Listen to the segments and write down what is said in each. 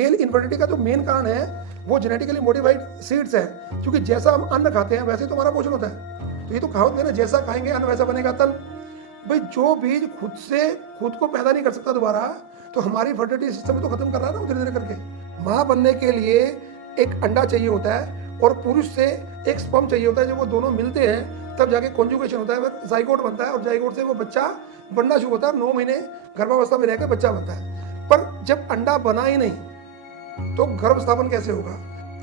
Male infertility का जो main कारण है वो जेनेटिकली मॉडिफाइड सीड्स है, क्योंकि जैसा हम अन्न खाते हैं वैसे ही तो हमारा पोषण होता है। तो ये तो कहावत है ना, जैसा खाएंगे अन्न वैसा बनेगा तन। भाई जो बीज खुद को पैदा नहीं कर सकता दोबारा, तो हमारी फर्टिलिटी सिस्टम तो खत्म कर रहा है ना धीरे धीरे करके। माँ बनने के लिए एक अंडा चाहिए होता है और पुरुष से एक स्पर्म चाहिए होता है। जब वो दोनों मिलते हैं तब जाके कॉन्जुगेशन होता है, फिर जाइगोट बनता है और जाइगोट से वो बच्चा बनना शुरू होता है। 9 महीने गर्भावस्था में रहकर बच्चा बनता है। पर जब अंडा बना ही नहीं तो गर्भ स्थापन कैसे होगा?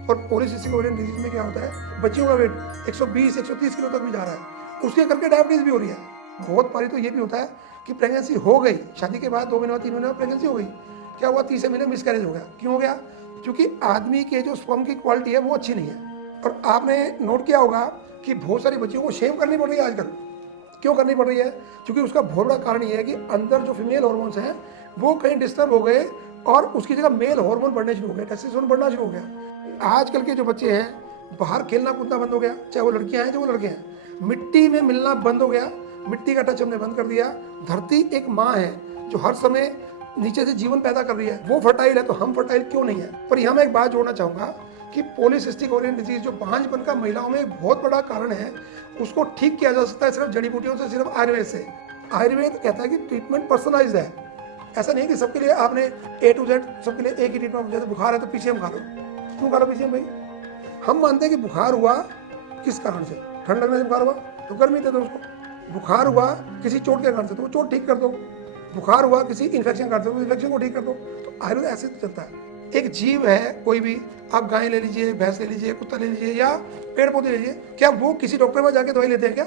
और पॉलीसिस्टिक ओवेरियन डिजीज में क्या होता है, बच्चियों का वेट 120-130 किलो तक भी जा रहा है, उसके करके डायबिटीज भी हो रही है। बहुत बारी तो ये भी होता है कि प्रेगनेंसी हो गई, शादी के बाद 2 महीने बाद 3 महीने बाद प्रेगनेंसी हो गई, क्या हुआ, तीसरे महीने मिसकैरेज हो गया। क्यों हो गया? क्योंकि आदमी के जो स्पर्म की क्वालिटी है वो अच्छी नहीं है। और आपने नोट किया होगा कि बहुत सारी बच्चियों को शेव करनी पड़ रही है आजकल। क्यों करनी पड़ रही है? क्योंकि उसका बहुत बड़ा कारण ये है कि अंदर जो फीमेल हॉर्मोन्स हैं वो कहीं डिस्टर्ब हो गए और उसकी जगह मेल हार्मोन बढ़ने शुरू हो गए, टेस्टोस्टेरोन बढ़ना शुरू हो गया। आजकल के जो बच्चे हैं बाहर खेलना कूदना बंद हो गया, चाहे वो लड़कियां हैं चाहे वो लड़के हैं। मिट्टी में मिलना बंद हो गया, मिट्टी का टच हमने बंद कर दिया। धरती एक माँ है जो हर समय नीचे से जीवन पैदा कर रही है, वो फर्टाइल है तो हम फर्टाइल क्यों नहीं है? पर यहाँ मैं एक बात जोड़ना चाहूँगा कि पॉलीसिस्टिक ओवेरियन डिजीज जो बांझपन का महिलाओं में एक बहुत बड़ा कारण है, उसको ठीक किया जा सकता है सिर्फ जड़ी बूटियों से, सिर्फ आयुर्वेद से। आयुर्वेद कहता है कि ट्रीटमेंट पर्सनलाइज्ड है। ऐसा नहीं है कि सबके लिए आपने A to Z सबके लिए एक ही ट्रीटमेंट। जैसे बुखार है तो PCM खा लो। क्यों खा लो PCM भाई? हम मानते हैं कि बुखार हुआ किस कारण से, ठंड लगने से बुखार हुआ तो गर्मी दे दो उसको। बुखार हुआ किसी चोट के कारण से तो वो चोट ठीक कर दो। बुखार हुआ किसी इन्फेक्शन कारण से तो इन्फेक्शन को ठीक कर दो। तो आयुर्वेद ऐसे तो चलता है। एक जीव है कोई भी, आप गाय ले लीजिए, भैंस ले लीजिए, कुत्ता ले लीजिए या पेड़ पौधे ले लीजिए, क्या वो किसी डॉक्टर में जाके दवाई लेते हैं क्या?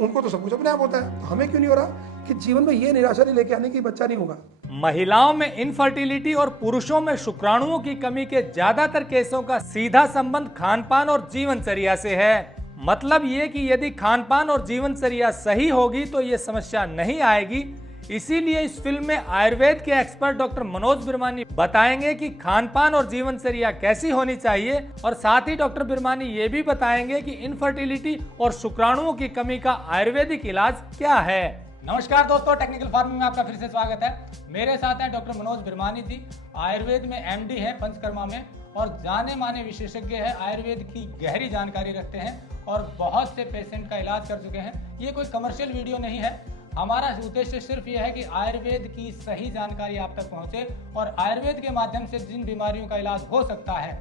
उनको तो सब कुछ अपने आप होता है। तो हमें क्यों नहीं हो रहा कि जीवन में ये निराशा नहीं लेके आने की बच्चा नहीं होगा? महिलाओं में इनफर्टिलिटी और पुरुषों में शुक्राणुओं की कमी के ज्यादातर केसों का सीधा संबंध खानपान और जीवनचर्या से है। मतलब ये कि यदि खानपान और जीवनचर्या सही होगी तो ये समस्या नहीं आएगी। इसीलिए इस फिल्म में आयुर्वेद के एक्सपर्ट डॉक्टर मनोज बिरमानी बताएंगे कि खानपान और जीवनचर्या कैसी होनी चाहिए, और साथ ही डॉक्टर बिरमानी ये भी बताएंगे कि इनफर्टिलिटी और शुक्राणुओं की कमी का आयुर्वेदिक इलाज क्या है। नमस्कार दोस्तों, टेक्निकल फार्मिंग में आपका फिर से स्वागत है। मेरे साथ हैं डॉक्टर मनोज बिरमानी जी, आयुर्वेद में MD है पंचकर्मा में और जाने माने विशेषज्ञ है, आयुर्वेद की गहरी जानकारी रखते हैं और बहुत से पेशेंट का इलाज कर चुके हैं। ये कोई कमर्शियल वीडियो नहीं है, हमारा उद्देश्य सिर्फ ये है कि आयुर्वेद की सही जानकारी आप तक पहुंचे और आयुर्वेद के माध्यम से जिन बीमारियों का इलाज हो सकता है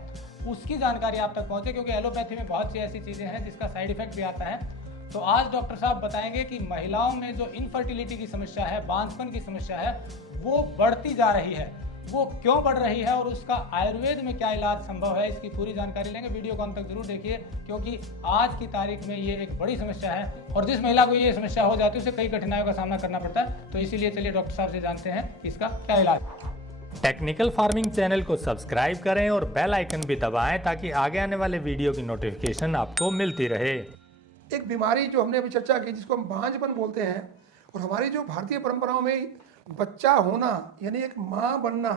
उसकी जानकारी आप तक पहुंचे, क्योंकि एलोपैथी में बहुत सी ऐसी चीज़ें हैं जिसका साइड इफेक्ट भी आता है। तो आज डॉक्टर साहब बताएंगे कि महिलाओं में जो इनफर्टिलिटी की समस्या है, बांझपन की समस्या है, वो बढ़ती जा रही है, वो क्यों बढ़ रही है और उसका आयुर्वेद में क्या इलाज संभव है, इसकी पूरी जानकारी लेंगे। वीडियो को अंत तक जरूर देखिए, क्योंकि आज की तारीख में ये एक बड़ी समस्या है और जिस महिला को ये समस्या हो जाती है उसे कई कठिनाइयों का सामना करना पड़ता है। तो इसीलिए चलिए डॉक्टर साहब से जानते हैं इसका क्या इलाज। टेक्निकल फार्मिंग चैनल को सब्सक्राइब करें और बेल आइकन भी दबाएं ताकि आगे आने वाले वीडियो की नोटिफिकेशन आपको मिलती रहे। एक बीमारी जो हमने अभी चर्चा की जिसको हम बांझपन बोलते हैं, और हमारी जो भारतीय परंपराओं में बच्चा होना यानी एक माँ बनना,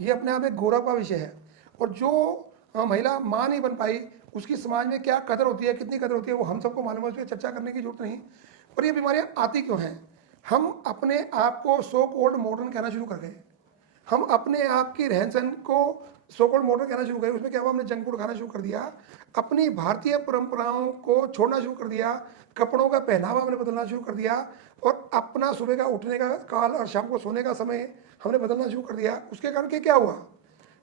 ये अपने आप एक गौरव का विषय है। और जो महिला माँ नहीं बन पाई उसकी समाज में क्या कदर होती है, कितनी कदर होती है, वो हम सबको मालूम है, उस पर चर्चा करने की जरूरत नहीं। पर ये बीमारियाँ आती क्यों हैं? हम अपने आप को सो कॉल्ड मॉडर्न कहना शुरू कर गए। हम अपने आप की रहन सहन को सो कॉल्ड मॉडर्न कहना शुरू कर, उसमें क्या हुआ, हमने जंक फूड खाना शुरू कर दिया, अपनी भारतीय परंपराओं को छोड़ना शुरू कर दिया, कपड़ों का पहनावा हमने बदलना शुरू कर दिया और अपना सुबह का उठने का काल और शाम को सोने का समय हमने बदलना शुरू कर दिया। उसके कारण क्या हुआ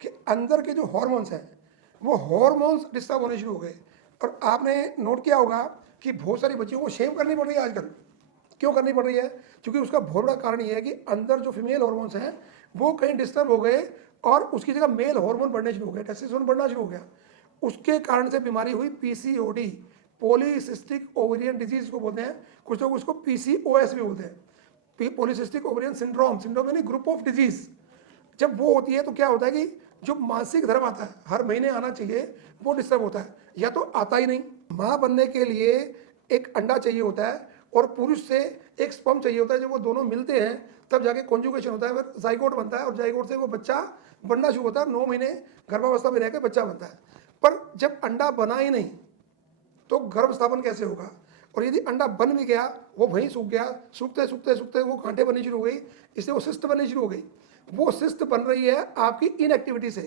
कि अंदर के जो हार्मोन्स हैं वो हार्मोन्स डिस्टर्ब होने शुरू हो गए। और आपने नोट किया होगा कि बहुत सारी बच्चियों को शेव करनी पड़ रही है आजकल। क्यों करनी पड़ रही है? क्योंकि उसका बहुत बड़ा कारण ये है कि अंदर जो फीमेल हार्मोन्स हैं वो कहीं डिस्टर्ब हो गए और उसकी जगह मेल हार्मोन बढ़ने शुरू हो गए, टेस्टोस्टेरोन बढ़ना शुरू हो गया। उसके कारण से बीमारी हुई PCOD, पॉलीसिस्टिक ओवेरियन डिजीज को बोलते हैं, कुछ लोग उसको PCOS भी बोलते हैं, पॉलीसिस्टिक ओवेरियन सिंड्रोम। सिंड्रोम यानी ग्रुप ऑफ डिजीज। जब वो होती है तो क्या होता है कि जो मासिक धर्म आता है हर महीने आना चाहिए वो डिस्टर्ब होता है या तो आता ही नहीं। माँ बनने के लिए एक अंडा चाहिए होता है और पुरुष से एक स्पर्म चाहिए होता है। जब वो दोनों मिलते हैं तब जाके कॉन्जुगेशन होता है, फिर जाइगोट बनता है और जाइगोट से वो बच्चा बनना शुरू होता है। 9 महीने गर्भावस्था में रहकर बच्चा बनता है। पर जब अंडा बना ही नहीं तो गर्भ स्थापन कैसे होगा? और यदि अंडा बन भी गया वो वहीं सूख गया, सूखते सूखते सूखते वो कांटे बननी शुरू हो गई, इससे वो सिस्ट बननी शुरू हो गई। वो सिस्ट बन रही है आपकी इनएक्टिविटी से।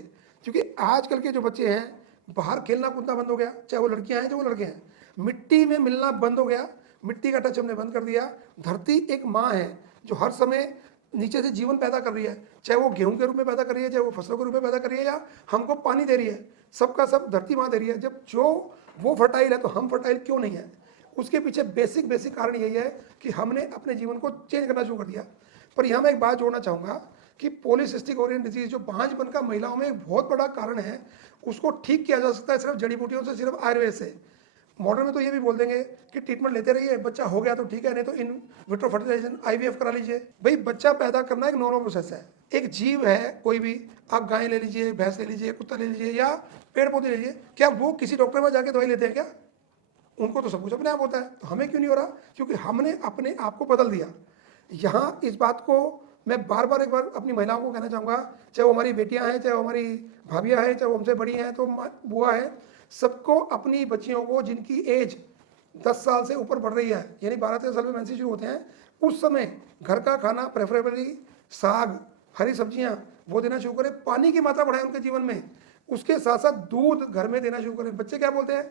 क्योंकि आजकल के जो बच्चे हैं बाहर खेलना कूदना बंद हो गया, चाहे वो लड़कियां हैं चाहे वो लड़के हैं, मिट्टी में मिलना बंद हो गया, मिट्टी का टच हमने बंद कर दिया। धरती एक माँ है जो हर समय नीचे से जीवन पैदा कर रही है, चाहे वो गेहूं के रूप में पैदा कर रही है, चाहे वो फसलों के रूप में पैदा कर रही है, या हमको पानी दे रही है, सबका सब धरती माँ दे रही है। जब जो वो फर्टाइल है तो हम फर्टाइल क्यों नहीं है? उसके पीछे बेसिक कारण यही है कि हमने अपने जीवन को चेंज करना शुरू कर दिया। पर यहाँ मैं एक बात जोड़ना चाहूँगा कि पॉलीसिस्टिक ओवेरियन डिजीज जो बांझपन का महिलाओं में एक बहुत बड़ा कारण है, उसको ठीक किया जा सकता है सिर्फ जड़ी बूटियों से, सिर्फ आयुर्वेद से। मॉडर्न में तो ये भी बोल देंगे कि ट्रीटमेंट लेते रहिए, बच्चा हो गया तो ठीक है, नहीं तो इन विट्रो फर्टिलाइजेशन IVF करा लीजिए। भाई बच्चा पैदा करना एक नॉर्मल प्रोसेस है, एक जीव है कोई भी, आप गाय ले लीजिए, भैंस ले लीजिए, कुत्ता ले लीजिए या पेड़ पौधे ले लीजिए, क्या वो किसी डॉक्टर में जाके दवाई लेते हैं क्या? उनको तो सब कुछ अपने आप होता है, तो हमें क्यों नहीं हो रहा? क्योंकि हमने अपने आप को बदल दिया। यहाँ इस बात को मैं बार बार एक बार अपनी महिलाओं को कहना चाहूँगा, चाहे वो हमारी बेटियाँ हैं, चाहे वो हमारी भाभियाँ हैं, चाहे वो हमसे बड़ी हैं तो बुआ है, सबको अपनी बच्चियों को जिनकी एज 10 साल से ऊपर बढ़ रही है, यानी 12-13 साल में मेंसेस शुरू होते हैं, उस समय घर का खाना प्रेफरेबली साग, हरी सब्जियां वो देना शुरू करें, पानी की मात्रा बढ़ाएं उनके जीवन में, उसके साथ साथ दूध घर में देना शुरू करें। बच्चे क्या बोलते हैं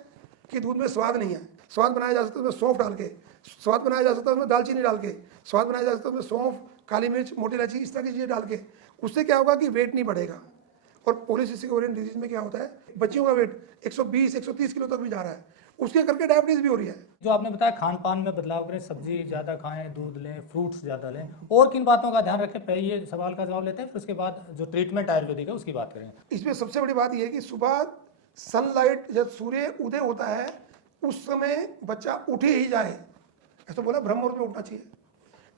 कि दूध में स्वाद नहीं है, स्वाद बनाया जा सकता है उसमें सौंफ डाल के, स्वाद बनाया जा सकता है उसमें दालचीनी डाल के, स्वाद बनाया जा सकता है उसमें सौंफ, काली मिर्च, मोटी इलायची, इस तरह की चीज़ें डाल के। उससे क्या होगा कि वेट नहीं बढ़ेगा। और पॉलीसिस्टिक ओवेरियन डिजीज में क्या होता है, बच्चियों का वेट 120-130 किलो तक भी जा रहा है, उसके करके डायबिटीज भी हो रही है। जो आपने बताया खान पान में बदलाव करें, सब्जी ज़्यादा खाएं, दूध लें, फ्रूट्स ज़्यादा लें, और किन बातों का ध्यान रखें? पहले ये सवाल का जवाब लेते हैं, फिर उसके बाद जो ट्रीटमेंट आयुर्वेदिक है उसकी बात करें। इसमें सबसे बड़ी बात यह है कि सुबह सनलाइट जब सूर्य उदय होता है उस समय बच्चा उठ ही जाए। ऐसा बोला ब्रह्म मुहूर्त में उठना चाहिए,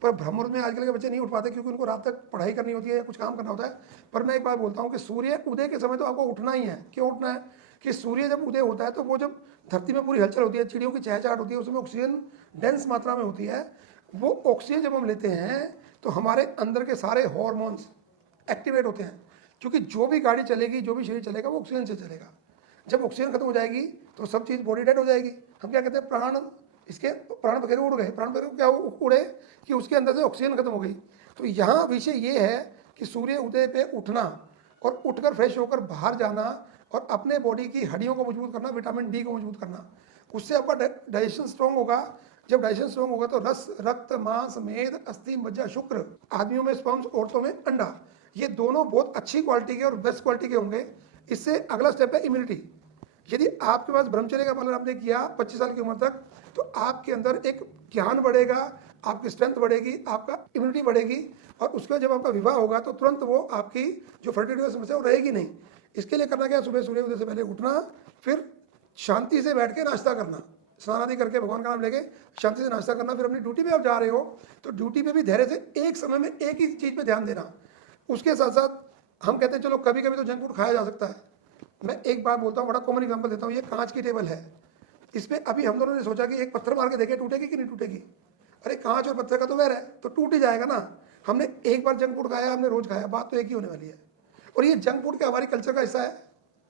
पर ब्रह्म मुहूर्त में आजकल के बच्चे नहीं उठ पाते क्योंकि उनको रात तक पढ़ाई करनी होती है या कुछ काम करना होता है। पर मैं एक बात बोलता हूँ कि सूर्य उदय के समय तो आपको उठना ही है। क्यों उठना है? कि सूर्य जब उदय होता है तो वो जब धरती में पूरी हलचल होती है, चिड़ियों की चहचहाट होती है, उसमें ऑक्सीजन डेंस मात्रा में होती है। वो ऑक्सीजन जब हम लेते हैं तो हमारे अंदर के सारे हॉर्मोन्स एक्टिवेट होते हैं, क्योंकि जो भी गाड़ी चलेगी, जो भी शरीर चलेगा वो ऑक्सीजन से चलेगा। जब ऑक्सीजन खत्म हो जाएगी तो सब चीज़ बॉडी डेड हो जाएगी। हम क्या कहते हैं, प्राण, इसके प्राण वगैरह उड़ गए। प्राण वगैरह क्या उड़े कि उसके अंदर से ऑक्सीजन खत्म हो गई। तो यहाँ विषय ये है कि सूर्य उदय पे उठना और उठकर फ्रेश होकर बाहर जाना और अपने बॉडी की हड्डियों को मजबूत करना, विटामिन डी को मजबूत करना, उससे आपका डाइजेशन स्ट्रॉन्ग होगा। जब डाइजेशन स्ट्रॉन्ग होगा तो रस, रक्त, मांस, मेद, अस्थि, मज्जा, शुक्र, आदमियों में स्पर्म्स, औरतों में अंडा, ये दोनों बहुत अच्छी क्वालिटी के और बेस्ट क्वालिटी के होंगे। इससे अगला स्टेप है इम्यूनिटी। यदि आपके पास ब्रह्मचर्य का पालन आपने किया 25 साल की उम्र तक, तो आपके अंदर एक ज्ञान बढ़ेगा, आपकी स्ट्रेंथ बढ़ेगी, आपका इम्यूनिटी बढ़ेगी, और उसके बाद जब आपका विवाह होगा तो तुरंत वो आपकी जो फर्टिलिटी की समस्या वो रहेगी नहीं। इसके लिए करना क्या, सुबह सूर्य उदय से पहले उठना, फिर शांति से बैठ के नाश्ता करना, स्नान आदि करके भगवान का नाम लेके शांति से नाश्ता करना। फिर अपनी ड्यूटी पे आप जा रहे हो तो ड्यूटी पे भी धैर्य से एक समय में एक ही चीज़ पे ध्यान देना। उसके साथ साथ हम कहते हैं चलो कभी कभी तो जंक फूड खाया जा सकता है। मैं एक बात बोलता हूँ, बड़ा कॉमन एग्जांपल देता हूँ। ये कांच की टेबल है, इस पर अभी हम दोनों ने सोचा कि एक पत्थर मार के देखे टूटेगी कि नहीं टूटेगी। अरे कांच और पत्थर का तो वैर है, तो टूट ही जाएगा ना। हमने एक बार जंक फूड खाया, हमने रोज खाया, बात तो एक ही होने वाली है। और ये जंक फूड क्या हमारी कल्चर का हिस्सा है?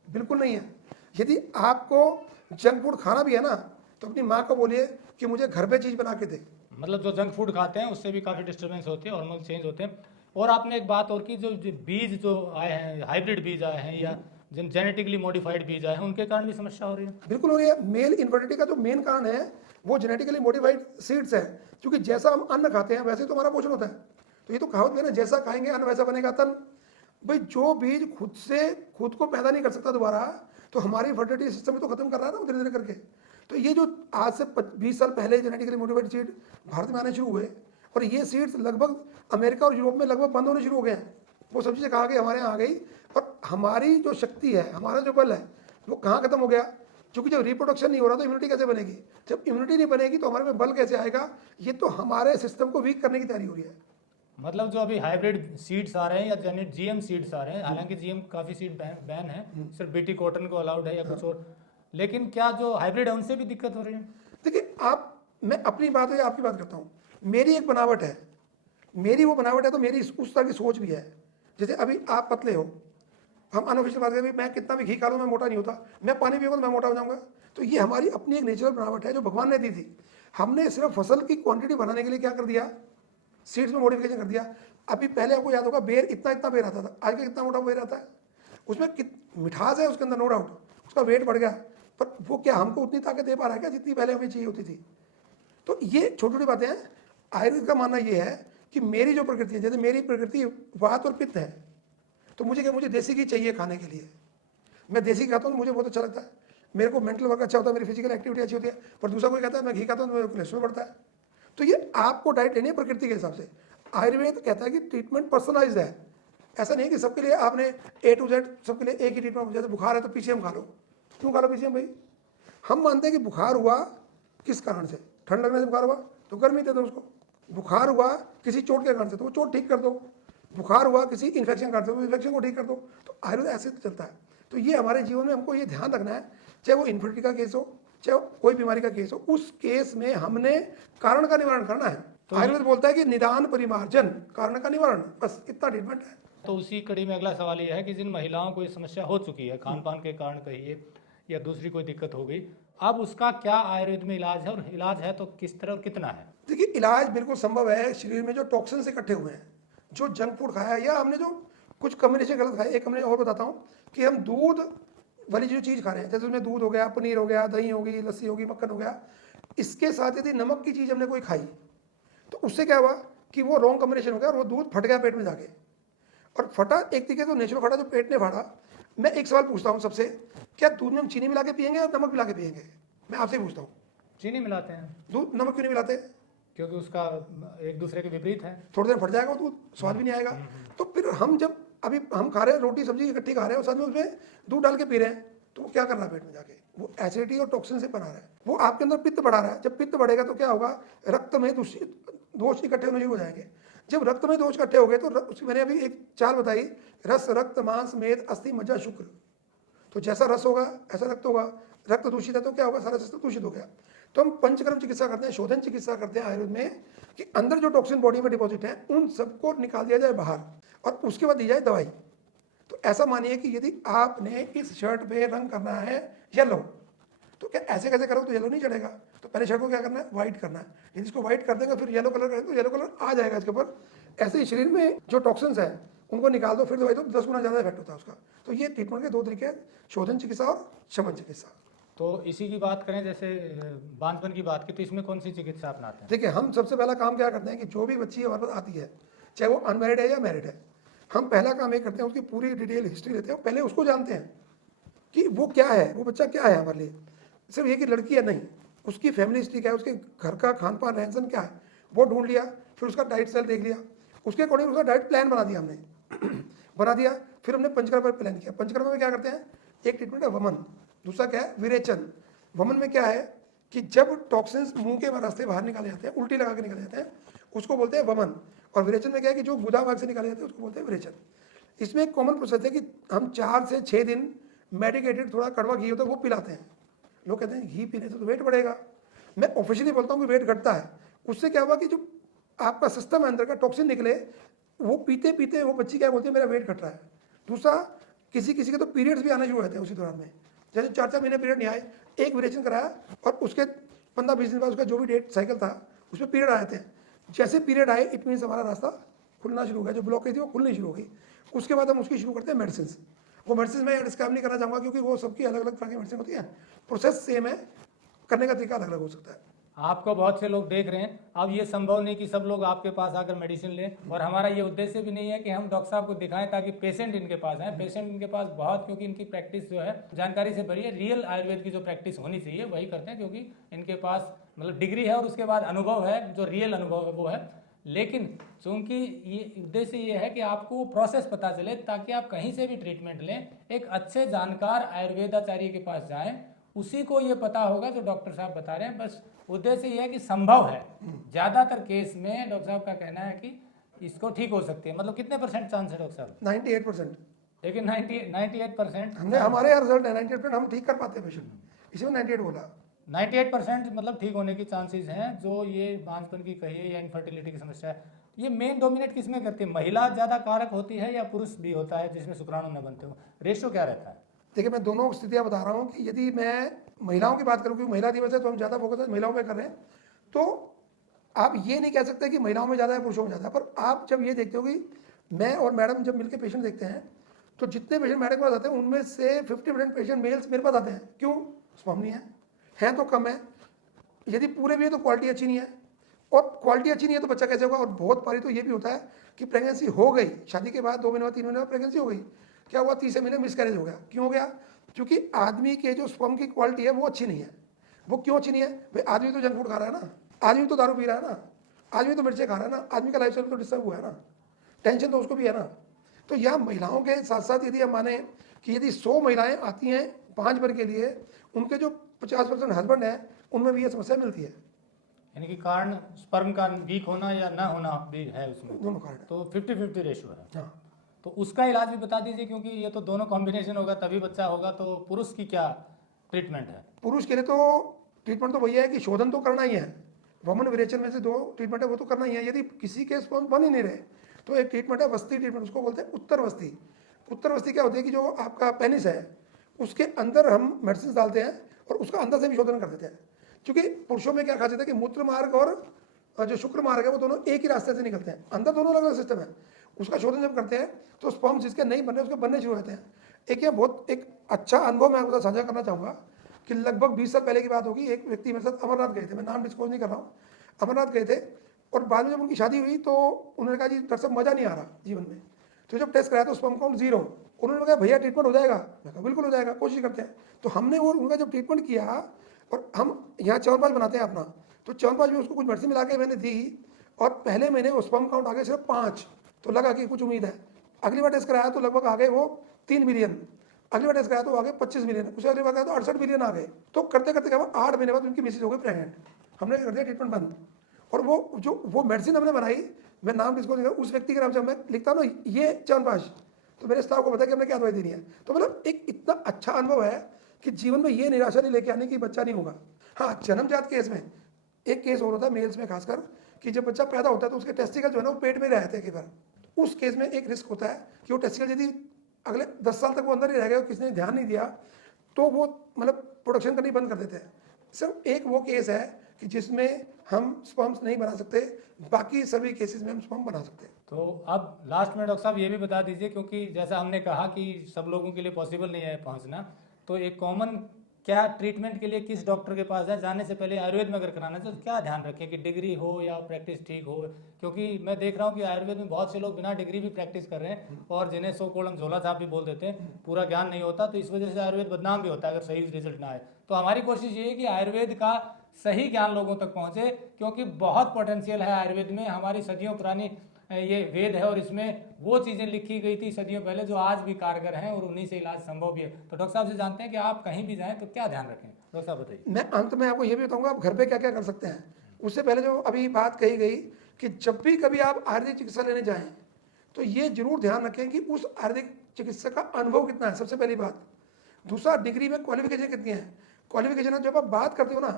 बिल्कुल नहीं है। यदि आपको जंक फूड खाना भी है ना तो अपनी माँ को बोलिए कि मुझे घर पे चीज़ बना के दे। मतलब जो जंक फूड खाते हैं उससे भी काफ़ी डिस्टर्बेंस होती है, हार्मोन चेंज होते हैं। और आपने एक बात और की, जो बीज जो आए हैं, हाइब्रिड बीज आए हैं या जिन जेनेटिकली मॉडिफाइड बीज आए हैं, उनके कारण भी समस्या हो रही है। बिल्कुल हो रही है। मेल इनफर्टिलिटी का जो मेन कारण है वो जेनेटिकली मॉडिफाइड सीड्स है, क्योंकि जैसा हम अन्न खाते हैं वैसे तो हमारा पोषण होता है। तो ये तो कहावत है ना, जैसा खाएंगे अन्न वैसा बनेगा तन। भाई जो बीज खुद से खुद को पैदा नहीं कर सकता दोबारा, तो हमारी फर्टिलिटी सिस्टम तो खत्म कर रहा है ना धीरे धीरे करके। तो ये जो आज से 20 साल पहले जेनेटिकली मॉडिफाइड सीड भारत में आने शुरू हुए, और ये सीड्स लगभग अमेरिका और यूरोप में लगभग बंद होने शुरू हो गए हैं। वो सब चीज़ें कहाँ गई, हमारे यहाँ आ गई। और हमारी जो शक्ति है, हमारा जो बल है, वो कहाँ खत्म हो गया? क्योंकि जब रिप्रोडक्शन नहीं हो रहा तो इम्यूनिटी कैसे बनेगी? जब इम्यूनिटी नहीं बनेगी तो हमारे में बल कैसे आएगा? ये तो हमारे सिस्टम को वीक करने की तैयारी हो रही है। मतलब जो अभी हाइब्रिड सीड्स आ रहे हैं या जीएम सीड्स आ रहे हैं, हालांकि जीएम काफ़ी सीड बैन है, सिर्फ बीटी कॉटन को अलाउड है या कुछ और, लेकिन क्या जो हाइब्रिड है उनसे भी दिक्कत हो रही है? देखिए मैं अपनी बात है आपकी बात करता हूँ। मेरी एक बनावट है, मेरी वो बनावट है, तो मेरी उस तरह की सोच भी है। जैसे अभी आप पतले हो, हम अनऑफिशियल बात करें, मैं कितना भी घी खा लूँ मैं मोटा नहीं होता, मैं पानी पीऊँगा तो मैं मोटा हो जाऊँगा। तो ये हमारी अपनी एक नेचुरल बनावट है जो भगवान ने दी थी। हमने सिर्फ फसल की क्वांटिटी बढ़ाने के लिए क्या कर दिया, सीड्स में मॉडिफिकेशन कर दिया। अभी पहले आपको याद होगा बेर इतना इतना बेर आता था, आज का कितना मोटा बेर आता है। उसमें मिठास है उसके अंदर, नो डाउट, उसका वेट बढ़ गया, पर वो क्या हमको उतनी ताकत दे पा रहा है क्या जितनी पहले हमें चाहिए होती थी। तो ये छोटी छोटी बातें हैं। आयुर्वेद का मानना ये है कि मेरी जो प्रकृति है, जैसे मेरी प्रकृति वात और पित्त है, तो मुझे क्या, मुझे देसी घी चाहिए खाने के लिए। मैं देसी घी खाता हूँ तो मुझे बहुत अच्छा लगता है, मेरे को मेंटल वर्क अच्छा होता है, मेरी फिजिकल एक्टिविटी अच्छी होती है। पर दूसरा कोई कहता है मैं घी खाता हूँ तो मेरे कोलेस्ट्रॉल बढ़ता है। तो ये आपको डाइट लेनी है प्रकृति के हिसाब से। आयुर्वेद कहता है कि ट्रीटमेंट पर्सनलाइज्ड है, ऐसा नहीं है कि सबके लिए आपने A to Z सबके लिए एक ही ट्रीटमेंट। जैसे बुखार है तो पीसीएम खा लो, क्यों खा लो पीसीएम भाई? हम मानते हैं कि बुखार हुआ किस कारण से, ठंड लगने से बुखार हुआ तो गर्मी दे दो उसको, बुखार हुआ किसी चोट के कारण से तो वो चोट ठीक कर दो, बुखार हुआ किसी इन्फेक्शन के कारण से तो इन्फेक्शन को ठीक कर दो। तो आयुर्वेद ऐसे चलता है। तो ये हमारे जीवन में हमको ये ध्यान रखना है, चाहे वो इन्फर्टिलिटी का केस हो, चाहे वो कोई बीमारी का केस हो, उस केस में हमने कारण का निवारण करना है। तो आयुर्वेद बोलता है कि निदान परिमार्जन, कारण का निवारण, बस इतना ट्रीटमेंट है। तो उसी कड़ी में अगला सवाल यह है कि जिन महिलाओं को ये समस्या हो चुकी है, खान पान के कारण कहिए या दूसरी कोई दिक्कत हो गई, अब उसका क्या आयुर्वेद में इलाज है, और इलाज है तो किस तरह और कितना है? देखिए इलाज बिल्कुल संभव है। शरीर में जो टॉक्सिन्स इकट्ठे हुए हैं, जो जंक फूड खाया है या हमने जो कुछ कम्बिनेशन गलत खाया, एक हमने और बताता हूँ कि हम दूध वाली जो चीज़ खा रहे हैं, जैसे उसमें दूध हो गया, पनीर हो गया, दही होगी, लस्सी होगी, मक्खन हो गया, इसके साथ यदि नमक की चीज़ हमने कोई खाई तो उससे क्या हुआ कि वो रॉन्ग कम्बिनेशन हो गया और वो दूध फट गया पेट में जाके। और फटा एक तरीके से नेचुरल फटा जो पेट ने फाड़ा। मैं एक सवाल पूछता हूँ सबसे, क्या दूध में हम चीनी मिला के पियेंगे या नमक मिला के पियेंगे? मैं आपसे पूछता हूँ। चीनी मिलाते हैं। दूध नमक क्यों नहीं मिलाते? क्योंकि उसका एक दूसरे के विपरीत है। थोड़ी देर फट जाएगा दूध, स्वाद भी नहीं आएगा। तो फिर हम जब अभी हम खा रहे हैं रोटी सब्जी इकट्ठी खा रहे हैं और साथ में उसमें दूध डाल के पी रहे हैं, तो वो क्या कर रहा है पेट में जाके? वो एसिडिटी और टॉक्सिन से बना रहा है, वो आपके अंदर पित्त बढ़ा रहा है। जब पित्त बढ़ेगा तो क्या होगा, रक्त में दोष इकट्ठे होने शुरू हो जाएंगे। जब रक्त में दोष इकट्ठे हो गए तो उसकी मैंने अभी एक चाल बताई, रस रक्त मांस मेद अस्थि मज्जा शुक्र। तो जैसा रस होगा ऐसा रक्त होगा। रक्त दूषित है तो क्या होगा, सारा सिस्टम दूषित हो गया। तो हम पंचकर्म चिकित्सा करते हैं, शोधन चिकित्सा करते हैं आयुर्वेद में, कि अंदर जो टॉक्सिन बॉडी में डिपॉजिट है उन सबको निकाल दिया जाए बाहर और उसके बाद दी जाए दवाई। तो ऐसा मानिए कि यदि आपने इस शर्ट पे रंग करना है येलो, तो क्या ऐसे कैसे करो तो येलो नहीं चढ़ेगा। तो पहले शर्ट को क्या करना है, व्हाइट करना है। यदि इसको व्हाइट कर देंगे फिर येलो कलर करेंगे तो येलो कलर आ जाएगा इसके ऊपर। ऐसे ही शरीर में जो टॉक्सिन्स है उनको निकाल दो, फिर दवाई दो, 10 गुना ज़्यादा इफेक्ट होता है उसका। तो ये ट्रीटमेंट के दो तरीके हैं, शोधन चिकित्सा और शमन चिकित्सा। तो इसी की बात करें, जैसे बांझपन की बात की, तो इसमें कौन सी चिकित्सा अपनाते हैं? देखिए हम सबसे पहला काम क्या करते हैं कि जो भी बच्ची हमारे पास आती है, चाहे वो अनमैरिड है या मैरिड है, हम पहला काम ये करते हैं उसकी पूरी डिटेल हिस्ट्री लेते हैं। पहले उसको जानते हैं कि वो क्या है, वो बच्चा क्या है हमारे लिए। सिर्फ ये कि लड़की है नहीं, उसकी फैमिली हिस्ट्री क्या है, उसके घर का खान पान रहन सहन क्या है, वो ढूंढ लिया। फिर उसका डाइट स्टाइल देख लिया, उसके अकॉर्डिंग उसका डाइट प्लान बना दिया हमने बना दिया। फिर हमने पंचकर्म पर प्लान किया। पंचकर्म में क्या करते हैं, एक ट्रीटमेंट है वमन, दूसरा क्या है विरेचन। वमन में क्या है कि जब टॉक्सिन्स मुंह के रास्ते बाहर निकाले जाते हैं, उल्टी लगा के निकाले जाते हैं, उसको बोलते हैं वमन। और विरेचन में क्या है कि जो गुदा भाग से निकाले जाते हैं उसको बोलते हैं विरेचन। इसमें एक कॉमन प्रोसेस है कि हम 4 से 6 दिन मेडिकेटेड थोड़ा कड़वा घी होता है वो पिलाते हैं। लोग कहते हैं घी पीने से तो वेट बढ़ेगा। मैं ऑफिशियली बोलता हूँ कि वेट घटता है। उससे क्या हुआ कि जो आपका सिस्टम है अंदर का टॉक्सिन निकले, वो पीते पीते वो बच्ची क्या बोलती है मेरा वेट घट रहा है। दूसरा, किसी किसी के तो पीरियड्स भी आना शुरू हो जाते हैं उसी दौरान में। जैसे 4-4 महीने पीरियड नहीं आए, एक विरेचन कराया और उसके 15-20 दिन बाद उसका जो भी डेट साइकिल था उसमें पीरियड आए थे। जैसे पीरियड आए इट मीन्स हमारा रास्ता खुलना शुरू हो गया, जो ब्लॉकेज थी वो खुलनी शुरू हो गई। उसके बाद हम उसकी शुरू करते हैं मेडिसिन। वो मेडिसिन मैं डिस्क्राइब नहीं करना चाहूँगा क्योंकि वो सबकी अलग अलग तरह की मेडिसिन होती है, प्रोसेस सेम है, करने का तरीका अलग अलग हो सकता है। आपको बहुत से लोग देख रहे हैं। अब ये संभव नहीं कि सब लोग आपके पास आकर मेडिसिन लें, और हमारा ये उद्देश्य भी नहीं है कि हम डॉक्टर साहब को दिखाएं ताकि पेशेंट इनके पास आए। पेशेंट इनके पास बहुत, क्योंकि इनकी प्रैक्टिस जो है जानकारी से भरी है। रियल आयुर्वेद की जो प्रैक्टिस होनी चाहिए वही करते हैं, क्योंकि इनके पास मतलब डिग्री है और उसके बाद अनुभव है, जो रियल अनुभव है वो है। लेकिन चूंकि ये उद्देश्य ये है कि आपको वो प्रोसेस पता चले ताकि आप कहीं से भी ट्रीटमेंट लें, एक अच्छे जानकार आयुर्वेदाचार्य के पास जाएं, उसी को ये पता होगा जो डॉक्टर साहब बता रहे हैं। बस उद्देश्य ये है कि संभव है। ज़्यादातर केस में डॉक्टर साहब का कहना है कि इसको ठीक हो सकती है। मतलब कितने % चांस है डॉक्टर साहब? 98%। लेकिन 98% हमने हमारे यहाँ रिजल्ट है 98%, हम ठीक कर पाते हैं पेशेंट, इसमें 98 बोला। 98% मतलब ठीक होने की चांसेस हैं। जो ये बांझपन की कहिए या इनफर्टिलिटी की समस्या है, ये मेन डोमिनेट किस में करती है? महिला ज़्यादा कारक होती है या पुरुष भी होता है जिसमें शुक्राणु न बनते हो? रेशो क्या रहता है? देखिए मैं दोनों स्थितियाँ बता रहा हूँ कि यदि मैं महिलाओं की बात करूँ, क्योंकि महिला दिवस है तो हम ज़्यादा फोकस महिलाओं पे कर रहे हैं, तो आप ये नहीं कह सकते कि महिलाओं में ज़्यादा है पुरुषों में ज़्यादा है, पर आप जब ये देखते हो कि मैं और मैडम जब मिलकर पेशेंट देखते हैं तो जितने पेशेंट मैडम के पास आते हैं उनमें से 50% पेशेंट मेल्स मेरे पास आते हैं। क्यों? स्पर्म नहीं है तो कम है, यदि पूरे भी है तो क्वालिटी अच्छी नहीं है, और क्वालिटी अच्छी नहीं है तो बच्चा कैसे होगा। और बहुत बारी तो ये भी होता है कि प्रेगनेंसी हो गई, शादी के बाद 2 महीने बाद 3 महीने बाद प्रेगनेंसी हो गई, क्या हुआ, तीसरे महीने मिसकैरेज हो गया। क्यों हो गया? क्योंकि आदमी के जो स्पर्म की क्वालिटी है वो अच्छी नहीं है। वो क्यों अच्छी नहीं है भाई? आदमी तो जंक फूड खा रहा है ना, आदमी तो दारू पी रहा है ना, आदमी तो मिर्चें खा रहा है ना, आदमी का लाइफ स्टाइल तो डिस्टर्ब हुआ है ना, टेंशन तो उसको भी है ना। तो यहाँ महिलाओं के साथ साथ यदि हम माने कि यदि 100 महिलाएं आती हैं 5 बार के लिए, उनके जो 50% हस्बैंड है उनमें भी ये समस्या मिलती है। यानी कि कारण स्पर्म का वीक होना या ना होना भी है उसमें, दोनों कारण है। तो 50-50 रेशियो है। हाँ, तो उसका इलाज भी बता दीजिए, क्योंकि ये तो दोनों कॉम्बिनेशन होगा तभी बच्चा होगा। तो पुरुष की क्या ट्रीटमेंट है? पुरुष के लिए तो ट्रीटमेंट तो वही है कि शोधन तो करना ही है। वमन विरेचन में से 2 ट्रीटमेंट है, वो तो करना ही है। यदि किसी के स्पर्म बन ही नहीं रहे तो एक ट्रीटमेंट है वस्ती ट्रीटमेंट, उसको बोलते हैं उत्तर वस्ती। उत्तर वस्ती क्या होती है कि जो आपका पेनिस है उसके अंदर हम मेडिसिन डालते हैं और उसका अंदर से भी शोधन कर देते हैं। क्योंकि पुरुषों में क्या खासियत है कि मूत्र मार्ग और जो शुक्र मार्ग है वो दोनों एक ही रास्ते से निकलते हैं, अंदर दोनों अलग अलग सिस्टम है। उसका शोधन जब करते हैं तो स्पर्म जिसके नहीं बन रहे उसके बनने शुरू होते हैं। एक ये बहुत एक अच्छा अनुभव मैं आपको साझा करना चाहूँगा कि लगभग 20 साल पहले की बात होगी। एक व्यक्ति मेरे साथ अमरनाथ गए थे, मैं नाम डिस्क्लोज नहीं कर रहा हूँ, अमरनाथ गए थे। और बाद में जब उनकी शादी हुई तो उन्होंने कहा जी डॉक्टर साहब मज़ा नहीं आ रहा जीवन में। तो जब टेस्ट कराया तो स्पर्म काउंट 0। उन्होंने कहा भैया ट्रीटमेंट हो जाएगा। मैं कहा बिल्कुल हो जाएगा, कोशिश करते हैं। तो हमने वो उनका जब ट्रीटमेंट किया, और हम यहाँ च्यवनप्राश बनाते हैं अपना, तो च्यवनप्राश में उसको कुछ मेडिसिन मिला के मैंने दी, और पहले महीने वो स्पर्म काउंट आ गए सिर्फ 5। तो लगा कि कुछ उम्मीद है। अगली बार टेस्ट कराया तो लगभग आ गए वो 3 मिलियन। अगली बार टेस्ट कराया तो आ गए 25 मिलियन। उससे अगली बार कराया तो 68 मिलियन आ गए। तो करते करते क्या हुआ, 8 महीने बाद उनकी मिसेज हो गई प्रेगनेंट। हमने कर दिया ट्रीटमेंट बंद। और वो मेडिसिन हमने बनाई, मैं नाम डिस्क्लोज नहीं कर, उस व्यक्ति के नाम से मैं लिखता हूँ ना ये च्यवनप्राश, तो मेरे स्टाफ को पता है कि हमने क्या दवाई देनी है। तो मतलब एक इतना अच्छा अनुभव है कि जीवन में ये निराशा नहीं लेके आने की बच्चा नहीं होगा। हाँ, जन्मजात केस में एक केस और होता है मेल्स में खासकर, कि जब बच्चा पैदा होता है तो उसके टेस्टिकल जो है ना वो पेट में रहते हैं कई बार। उस केस में एक रिस्क होता है कि वो टेस्टिकल यदि अगले 10 साल तक वो अंदर ही रह गए और किसी ने ध्यान नहीं दिया तो वो मतलब प्रोडक्शन करनी बंद कर देते हैं। सिर्फ एक वो केस है कि जिसमें हम स्पर्म्स नहीं बना सकते, बाकी सभी केसेस में हम स्पर्म बना सकते हैं। तो अब लास्ट में डॉक्टर साहब ये भी बता दीजिए, क्योंकि जैसा हमने कहा कि सब लोगों के लिए पॉसिबल नहीं है पहुंचना, तो एक कॉमन क्या ट्रीटमेंट के लिए किस डॉक्टर के पास जाए? जाने से पहले आयुर्वेद में अगर कराना है तो क्या ध्यान रखें कि डिग्री हो या प्रैक्टिस ठीक हो? क्योंकि मैं देख रहा हूँ कि आयुर्वेद में बहुत से लोग बिना डिग्री भी प्रैक्टिस कर रहे हैं, और जिन्हें सो कोलम झोला साहब भी बोल देते हैं, पूरा ज्ञान नहीं होता। तो इस वजह से आयुर्वेद बदनाम भी होता है अगर सही रिजल्ट ना आए। तो हमारी कोशिश ये है कि आयुर्वेद का सही ज्ञान लोगों तक पहुँचे, क्योंकि बहुत पोटेंशियल है आयुर्वेद में। हमारी सदियों पुरानी ये वेद है और इसमें वो चीज़ें लिखी गई थी सदियों पहले जो आज भी कारगर हैं, और उन्हीं से इलाज संभव भी है। तो डॉक्टर साहब से जानते हैं कि आप कहीं भी जाएं तो क्या ध्यान रखें? डॉक्टर साहब बताइए। मैं अंत में आपको ये भी बताऊंगा आप घर पे क्या क्या कर सकते हैं। उससे पहले जो अभी बात कही गई कि जब भी कभी आप आयुर्वेदिक चिकित्सा लेने जाएं तो ये जरूर ध्यान रखें कि उस आयुर्वेदिक चिकित्सक का अनुभव कितना है, सबसे पहली बात। दूसरा, डिग्री में क्वालिफिकेशन कितनी है। क्वालिफिकेशन जब आप बात करते हो ना,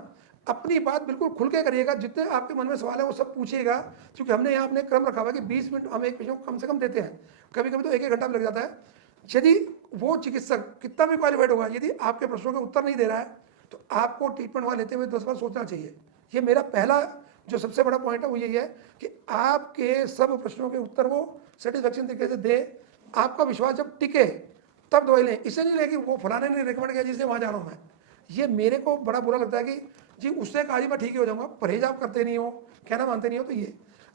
अपनी बात बिल्कुल खुल के करिएगा। जितने आपके मन में सवाल है वो सब पूछिएगा, क्योंकि हमने यहाँ अपने क्रम रखा हुआ है कि 20 मिनट हम एक पेशेंट को कम से कम देते हैं। कभी कभी तो 1-1 घंटा भी लग जाता है। यदि वो चिकित्सक कितना भी क्वालिफाइड होगा, यदि आपके प्रश्नों के उत्तर नहीं दे रहा है तो आपको ट्रीटमेंट वहाँ लेते हुए 10 बार सोचना चाहिए। ये मेरा पहला जो सबसे बड़ा पॉइंट है वो यही है कि आपके सब प्रश्नों के उत्तर वो सेटिस्फैक्शन तरीके से दे। आपका विश्वास जब टिके तब दवाई लें। इसे नहीं ले कि वो फलाने ने रिकमेंड किया जिससे वहाँ जा रहा हूँ मैं। ये मेरे को बड़ा बुरा लगता है कि जी उसने कहा जी मैं ठीक ही हो जाऊँगा, परहेज आप करते नहीं हो, कहना मानते नहीं हो। तो ये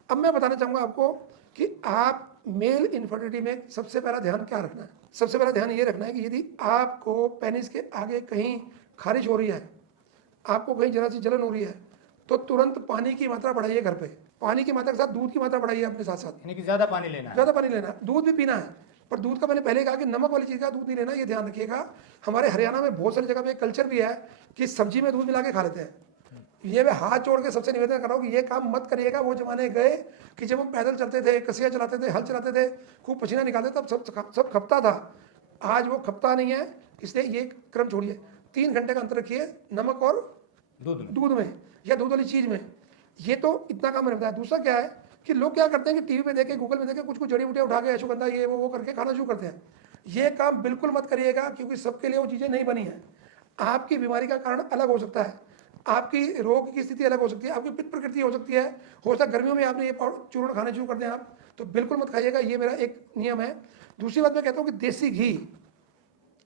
अब मैं बताना चाहूँगा आपको कि आप मेल इनफर्टिलिटी में सबसे पहला ध्यान क्या रखना है। सबसे पहला ध्यान ये रखना है कि यदि आपको पेनिस के आगे कहीं खारिश हो रही है, आपको कहीं जरा सी जलन हो रही है, तो तुरंत पानी की मात्रा बढ़ाइए। घर पे पानी की मात्रा के साथ दूध की मात्रा बढ़ाइए अपने साथ साथ। यानी कि ज़्यादा पानी लेना है। ज़्यादा पानी लेना है, दूध भी पीना है। पर दूध का मैंने पहले कहा कि नमक वाली चीज़ का दूध नहीं लेना, ये ध्यान रखिएगा। हमारे हरियाणा में बहुत सारी जगह पे कल्चर भी है कि सब्जी में दूध मिला के खा लेते हैं। ये मैं हाथ जोड़ के सबसे निवेदन कर रहा हूँ कि ये काम मत करिएगा। वो जमाने गए कि जब हम पैदल चलते थे, कसिया चलाते थे, हल चलाते थे, खूब पसीना निकालते, तब सब खपता था। आज वो खपता नहीं है, इसलिए ये क्रम छोड़िए। 3 घंटे का अंतर रखिए नमक और दूध में या दूध वाली चीज़ में। ये तो इतना काम रहता है। दूसरा क्या है कि लोग क्या करते हैं कि टीवी पे देखे, गूगल में देखे, कुछ कुछ जड़ी बूटियाँ उठा के अश्वगंधा ये वो करके खाना शुरू करते हैं। ये काम बिल्कुल मत करिएगा, क्योंकि सबके लिए वो चीज़ें नहीं बनी हैं। आपकी बीमारी का कारण अलग हो सकता है। आपकी रोग की स्थिति अलग हो सकती है, आपकी पित्त प्रकृति हो सकती है। हो सकता है गर्मियों में आपने ये चूर्ण खाने शुरू कर दें आप, तो बिल्कुल मत खाइएगा, ये मेरा एक नियम है। दूसरी बात मैं कहता हूँ कि देसी घी,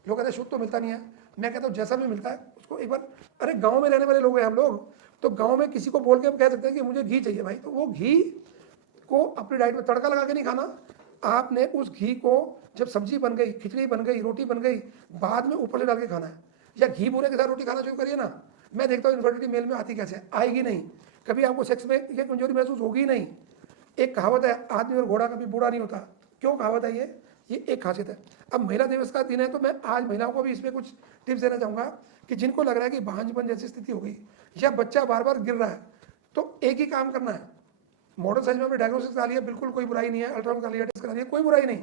लोग कहते हैं शुद्ध तो मिलता नहीं है, मैं कहता हूँ जैसा भी मिलता है उसको एक बार, अरे गाँव में रहने वाले लोग हैं हम लोग, तो गाँव में किसी को बोल के हम कह सकते हैं कि मुझे घी चाहिए भाई, तो वो घी को अपनी डाइट में तड़का लगा के नहीं खाना, आपने उस घी को जब सब्जी बन गई, खिचड़ी बन गई, रोटी बन गई, बाद में ऊपर से डाल के खाना है। या घी भूने के साथ रोटी खाना शुरू करिए ना, मैं देखता हूँ इन्फर्टिलिटी मेल में आती कैसे, आएगी नहीं, कभी आपको सेक्स में ये कमजोरी महसूस होगी नहीं। एक कहावत है, आदमी और घोड़ा कभी बूढ़ा नहीं होता। क्यों कहावत है ये एक खासियत है। अब महिला दिवस का दिन है, तो मैं आज महिलाओं को भी इसमें कुछ टिप्स देना चाहूँगा कि जिनको लग रहा है कि भांजपन जैसी स्थिति हो गई या बच्चा बार बार गिर रहा है, तो एक ही काम करना है। मॉडर्न साइंस में हमने डायग्नोसिस करा लिया, बिल्कुल कोई बुराई नहीं है, अल्ट्रासाउंड करा लिया, टेस्ट करा लिया, कोई बुराई नहीं,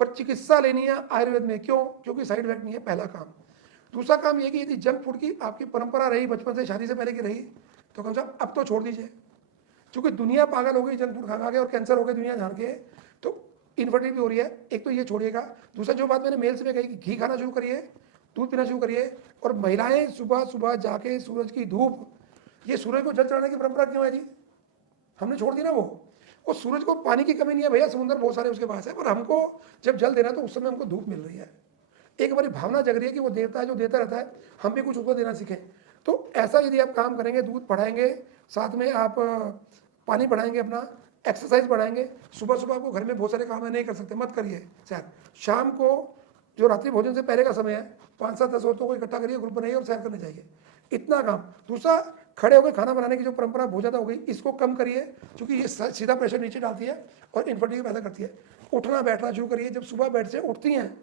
पर चिकित्सा लेनी है आयुर्वेद में। क्यों? क्योंकि साइड इफेक्ट नहीं है, पहला काम। दूसरा काम ये कि यदि जंक फूड की आपकी परंपरा रही बचपन से, शादी से पहले की रही, तो कम से कम अब तो छोड़ दीजिए, क्योंकि दुनिया पागल हो गई जंक फूड खा के, और कैंसर हो गए दुनिया जान के, तो इन्फर्टिलिटी भी हो रही है। एक तो ये छोड़िएगा। दूसरा जो बात मैंने मेल्स में कही कि घी खाना शुरू करिए, दूध पीना शुरू करिए, और महिलाएं सुबह सुबह जाके सूरज की धूप, ये सूरज को जल चढ़ाने की परंपरा क्यों है जी? हमने छोड़ दी ना वो सूरज को पानी की कमी नहीं है भैया, समुद्र बहुत सारे उसके पास है, पर हमको जब जल देना तो उस समय हमको धूप मिल रही है। एक हमारी भावना जग रही है कि वो देवता है जो देता रहता है, हम भी कुछ उसको देना सीखें। तो ऐसा यदि आप काम करेंगे, दूध बढ़ाएंगे, साथ में आप पानी बढ़ाएंगे, अपना एक्सरसाइज बढ़ाएंगे, सुबह सुबह आपको घर में बहुत सारे काम है, नहीं कर सकते मत करिए सैर। शाम को जो रात्रि भोजन से पहले का समय है, 5-7-10 औरतों को इकट्ठा करिए, ग्रुप बनाइए और सैर करने जाइए, इतना काम। दूसरा, खड़े होकर खाना बनाने की जो परंपरा बहुत ज़्यादा हो गई, इसको कम करिए, क्योंकि ये सीधा प्रेशर नीचे डालती है और इन्फर्टिलिटी पैदा करती है। उठना बैठना शुरू करिए, जब सुबह बेड से उठती हैं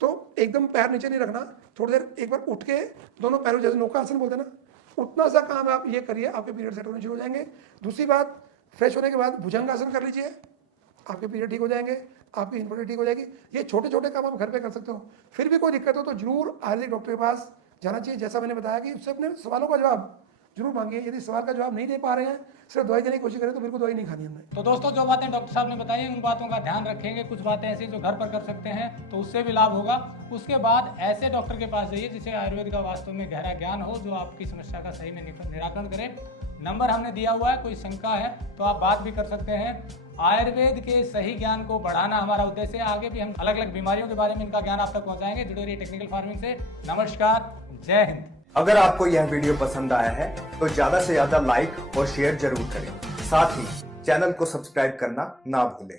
तो एकदम पैर नीचे नहीं रखना, थोड़ी देर एक बार उठ के दोनों पैरों, जैसे नौकासन बोलते हैं ना, उतना सा काम आप ये करिए, आपके पीरियड सेट होने शुरू हो जाएंगे। दूसरी बात, फ्रेश होने के बाद भुजंगासन कर लीजिए, आपके पीरियड ठीक हो जाएंगे, आपकी इन्फर्टिलिटी ठीक हो जाएगी। ये छोटे छोटे काम आप घर पे कर सकते हो। फिर भी कोई दिक्कत हो तो जरूर आयुर्वेदिक डॉक्टर के पास जाना चाहिए। जैसा मैंने बताया कि उससे अपने सवालों का जवाब जरूर मांगिए। यदि सवाल का जवाब नहीं दे पा रहे हैं, सिर्फ दवाई देने की कोशिश करें, तो बिल्कुल दवाई नहीं खानी हमने। तो दोस्तों, जो बातें डॉक्टर साहब ने बताई उन बातों का ध्यान रखेंगे। कुछ बातें ऐसी जो घर पर कर सकते हैं तो उससे भी लाभ होगा। उसके बाद ऐसे डॉक्टर के पास जाइए जिसे आयुर्वेद का वास्तव में गहरा ज्ञान हो, जो आपकी समस्या का सही में निराकरण करे। नंबर हमने दिया हुआ है, कोई शंका है तो आप बात भी कर सकते हैं। आयुर्वेद के सही ज्ञान को बढ़ाना हमारा उद्देश्य है। आगे भी हम अलग अलग बीमारियों के बारे में इनका ज्ञान आप तक पहुंचाएंगे। जुड़े रहिए टेक्निकल फार्मिंग से। नमस्कार, जय हिंद। अगर आपको यह वीडियो पसंद आया है तो ज्यादा से ज्यादा लाइक और शेयर जरूर करें। साथ ही चैनल को सब्सक्राइब करना ना भूलें।